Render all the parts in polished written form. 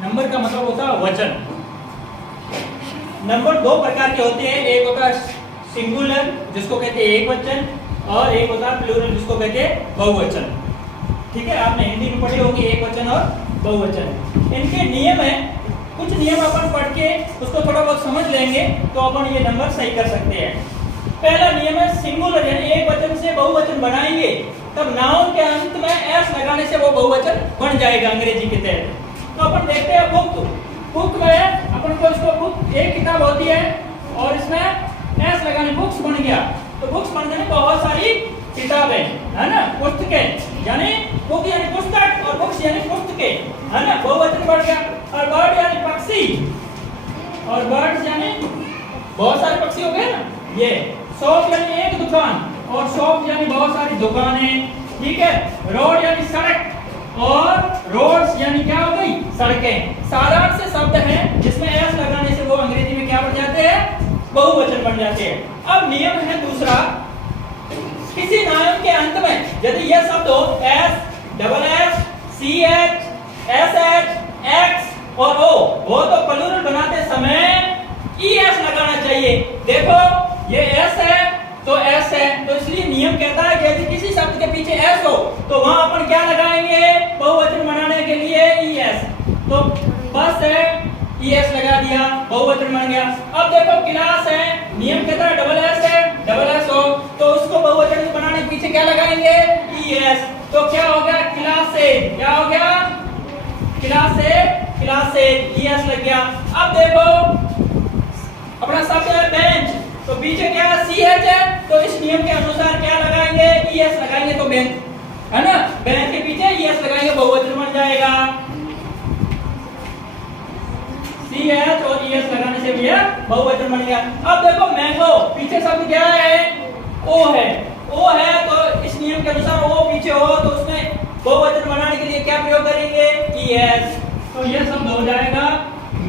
Number का मतलब होता है वचन। नंबर दो प्रकार के होते हैं, एक होता है सिंगुलर जिसको कहते हैं एक वचन, और एक होता है प्लूरल जिसको कहते हैं बहुवचन। ठीक है, आपने हिंदी में पढ़ी होगी एक वचन और बहुवचन। इनके नियम है, कुछ नियम अपन पढ़ के उसको थोड़ा बहुत समझ लेंगे तो अपन ये नंबर सही कर सकते हैं। पहला नियम है सिंगुलर, यानी एक वचन से बहुवचन बनाएंगे तब नाउन के अंत में एस लगाने से वो बहुवचन बन जाएगा अंग्रेजी के तहत। तो अपन देखते हैं बुक। बुक में अपन को इसको बुक एक किताब होती है और इसमें एस लगाने बुक्स बन गया। तो बुक्स बनने में बहुत सारी किताबें है ना, पुस्तकें, यानी बुक यानी पुस्तक और बुक्स यानी पुस्तकें, है ना, बहुवचन बढ़ गया। और बर्ड यानी पक्षी, और बर्ड्स यानी बहुत सारे पक्षी हो गए ना ये। शॉप यानी एक दुकान, और शॉप यानी बहुत सारी दुकानें। ठीक है, रोड यानी सड़क, और रोड्स यानी क्या हो गई, सड़कें। सारांश से शब्द है जिसमें एस लगाने से वो अंग्रेजी में क्या बन जाते हैं, बहुवचन बन जाते हैं। अब नियम है दूसरा, किसी नाम के अंत में यदि यह शब्द हो s, double s, c h, s h, x और ओ हो तो प्लूरल बनाते समय ई एस लगाना चाहिए। देखो ये एस है तो एस है, तो इसलिए नियम कहता है कि यदि किसी शब्द के पीछे एस हो तो वहां अपन क्या लगाएंगे, बहुवचन बनाने के लिए ई एस। तो बस है, ई एस लगा दिया, बहुवचन बन गया। अब देखो क्लास है, नियम कहता है डबल एस है, डबल एस हो तो उसको बहुवचन बनाने के पीछे क्या लगाएंगे, ई एस। तो क्या हो गया, क्लासे, क्या हो गया, क्लासे, क्लासे, ई एस लग गया। अब देखो अपना शब्द है बेंच, तो पीछे क्या है, सी एच है, तो इस नियम के अनुसार क्या लगाएंगे, ई एस लगाएंगे, तो बेंच है ना, बेंच के पीछे ई एस लगाएंगे, बहुवचन बन जाएगा। सी एच और ई एस लगाने से भी बहुवचन बन गया। अब देखो मैंगो, पीछे शब्द क्या है, ओ है, ओ है तो इस नियम के अनुसार ओ पीछे हो तो उसमें बहुवचन बनाने के लिए क्या प्रयोग करेंगे, ई एस। तो यह शब्द हो जाएगा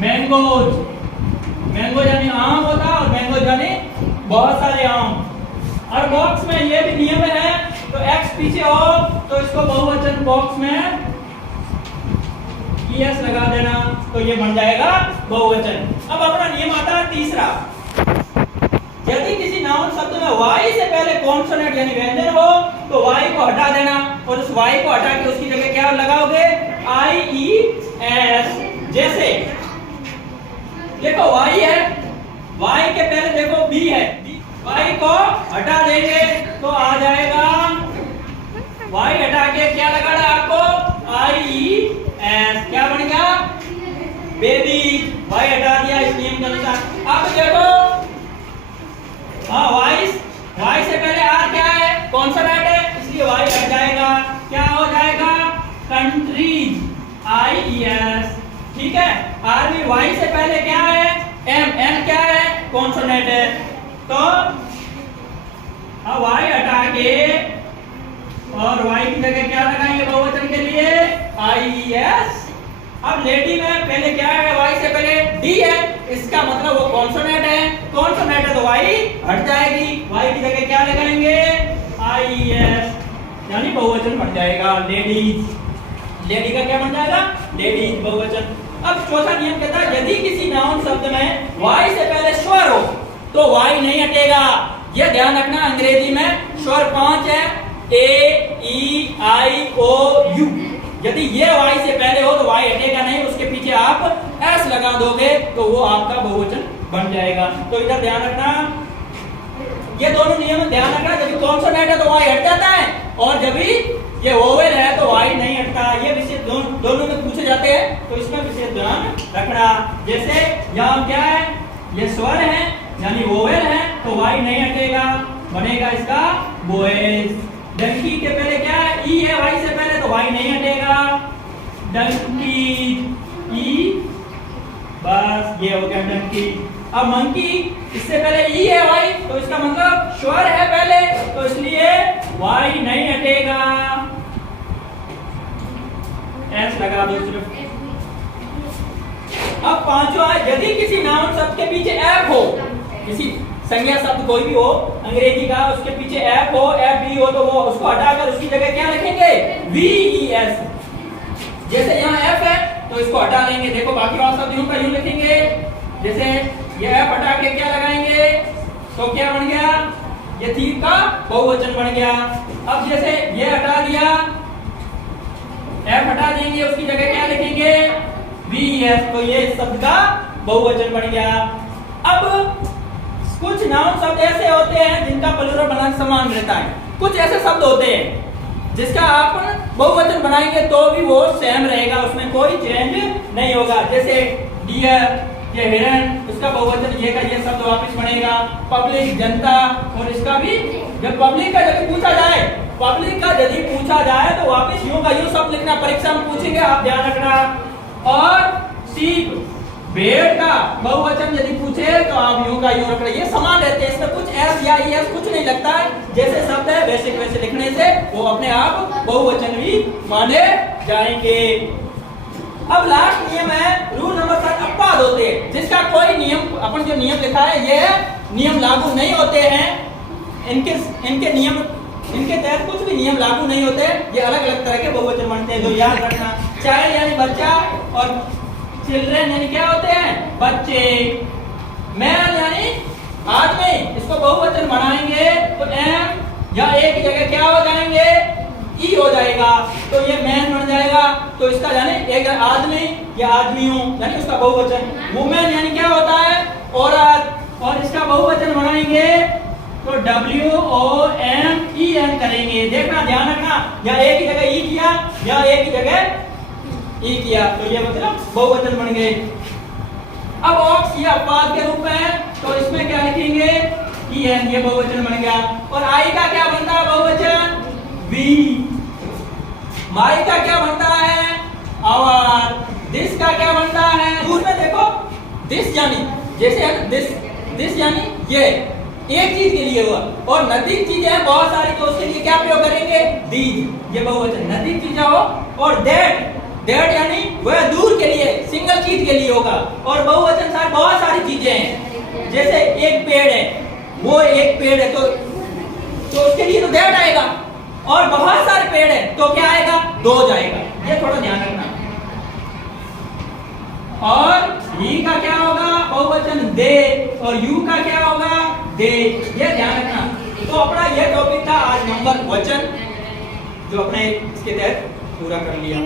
मैंगोज। मैंगो यानी आम होता है और मैंगो यानी बहुत सारे आम। और बॉक्स में ये भी नियम है, तो एक्स पीछे हो तो इसको बहुवचन बॉक्स में यस लगा देना, तो ये बन जाएगा बहुवचन। अब अपना नियम आता है तीसरा, यदि किसी नाउन शब्द में वाई से पहले कॉन्सोनेंट यानी व्यंजन हो तो वाई को हटा देना, और उस वाई को हटा के उसकी जगह क्या लगाओगे, आई ई एस। जैसे देखो वाई है, वाई के पहले देखो बी है, वाई को हटा देंगे तो आ जाएगा, वाई हटा के क्या लगाना आपको, आई ई एस, क्या बन गया, बेबी। वाई हटा दिया इस नियम के अनुसार। अब देखो हाँ वाई से पहले आर क्या है, कॉन्सोनेंट है, इसलिए वाई हट जाएगा, क्या हो जाएगा, कंट्रीज, आई ई एस। ठीक है, आर भी वाई से पहले क्या है, एम, एन क्या है, कॉन्सोनेंट है, तो अब वाई हटा के और वाई की जगह क्या लगाएंगे बहुवचन के लिए, आई ई एस। अब लेडी में पहले क्या है, वाई से पहले डी है, इसका मतलब वो कॉन्सोनेंट है, कॉन्सोनेंट है तो वाई हट जाएगी, वाई की जगह क्या लगाएंगे, आई ई एस, यानी बहुवचन बन जाएगा लेडीज। लेडी का क्या बन जाएगा, लेडीज, बहुवचन। अब चौथा नियम कहता है यदि किसी नाउन शब्द में वाई से पहले स्वर हो तो वाई नहीं हटेगा। यह ध्यान रखना, अंग्रेजी में स्वर 5 है, ए ई आई ओ यू। यदि ये वाई से पहले हो तो वाई हटेगा नहीं, उसके पीछे आप एस लगा दोगे तो वो आपका बहुवचन बन जाएगा। तो इधर ध्यान रखना, ये दोनों नियम ध्यान रखना, जब कॉन्सोनेंट है तो वाई हट जाता है, और जब भी ये वोवेल है तो वाई नहीं हटता। ये विषय दोनों में पूछे जाते हैं, तो इसमें विशेष ध्यान रखना। जैसे यहाँ क्या है, ये स्वर है यानी वोवेल है तो वाई नहीं हटेगा, बनेगा इसका वोएस। डंकी के पहले क्या है, ई है वाई से पहले तो वाई नहीं हटेगा, डंकी, ई, बस ये हो गया डंकी। अब मंकी, इससे पहले ई है वाई तो इसका मतलब स्वर है पहले, तो इसलिए वाई नहीं हटेगा, एस लगा दो सिर्फ। अब पांचवा, यदि किसी नाउन शब्द के पीछे एफ हो, किसी संज्ञा शब्द कोई भी हो अंग्रेजी का, उसके पीछे एफ हो, एफ बी हो तो वो उसको हटाकर उसकी जगह क्या लिखेंगे, वी ई एस। जैसे यहाँ एफ है तो इसको हटा लेंगे। देखो बाकी वाला शब्द यूं का यूं लिखेंगे। जैसे ये एफ हटा के क्या लगाएंगे तो क्या बन गया, ये थी का बहुवचन बन गया। अब जैसे ये हटा दिया, एफ हटा देंगे, उसकी जगह क्या लिखेंगे VS, तो ये शब्द का बहुवचन बन गया। अब कुछ नाउन शब्द ऐसे होते हैं जिनका प्लूरल बनाना समान रहता है। कुछ ऐसे शब्द होते हैं जिसका आप बहुवचन बनाएंगे तो भी वो सेम रहेगा, उसमें कोई चेंज नहीं होगा। जैसे डियर, ये हिरन, उसका बहुवचन ये का ये शब्द वापस बनेगा। पब्लिक, जनता, और इसका भी जब पब्लिक का यदि पूछा जाए, पब्लिक का यदि पूछा जाए तो वापस यूं का यूं शब्द लिखना, परीक्षा में पूछेंगे आप ध्यान रखना। और शीप, भेड़ का बहुवचन यदि पूछे तो आप यूं का यूं रखना, ये समान रहते हैं, इसमें कुछ एस या एस कुछ नहीं लगता है। जैसे शब्द है वैसे वैसे लिखने से वो अपने आप बहुवचन भी माने जाएंगे। अब लास्ट नियम है रूल नंबर 7, अपवाद होते हैं जिसका कोई नियम, अपन जो नियम लिखा है ये नियम लागू नहीं होते हैं। इनके नियम, इनके तहत कुछ भी नियम लागू नहीं होते, ये अलग अलग तरह के बहुवचन बनते हैं, जो याद रखना। चाइल्ड यानी बच्चा, और चिल्ड्रन यानी क्या होते हैं बच्चे। मैन यानी आदमी, इसको बहुवचन बनाएंगे तो एम या ए की जगह क्या हो जाएंगे ई हो जाएगा, तो ये मैन बन जाएगा। तो इसका यानी एक आदमी या आदमी हूं यानी उसका बहुवचन। वुमेन यानी क्या होता है औरत, और इसका बहुवचन बनाएंगे तो WOMEN करेंगे। देखना ध्यान रखना, या ए की जगह ई किया या ए की जगह ई किया, तो ये मतलब बहुवचन बन गए। अब ऑक्स ये अपवाद के रूप में है तो इसमें क्या लिखेंगे EN, ये बहुवचन बन गया। और आई का क्या बनता है बहुवचन वी। माई का क्या बनता है आवर। दिस का क्या बनता है, उसमें देखो दिस यानी जैसे है दिस यानी ये एक चीज के लिए हुआ, और नजदीक चीजें हैं बहुत सारी तो उसके लिए क्या प्रयोग करेंगे दीज, ये बहुवचन नजदीक चीजें हो। और दैट यानी वह दूर के लिए सिंगल चीज के लिए होगा। और बहुवचन सारे बहुत सारी चीजें हैं, जैसे एक पेड़ है, वो एक पेड़ है तो उसके लिए तो दैट आएगा, और बहुत सारे पेड़ है तो क्या आएगा दो जाएगा, ये थोड़ा ध्यान रखना। और ही का क्या होगा बहुवचन दे, और यू का क्या होगा दे, ये ध्यान रखना। तो अपना ये टॉपिक था आज नंबर वचन, जो अपने इसके तहत पूरा कर लिया।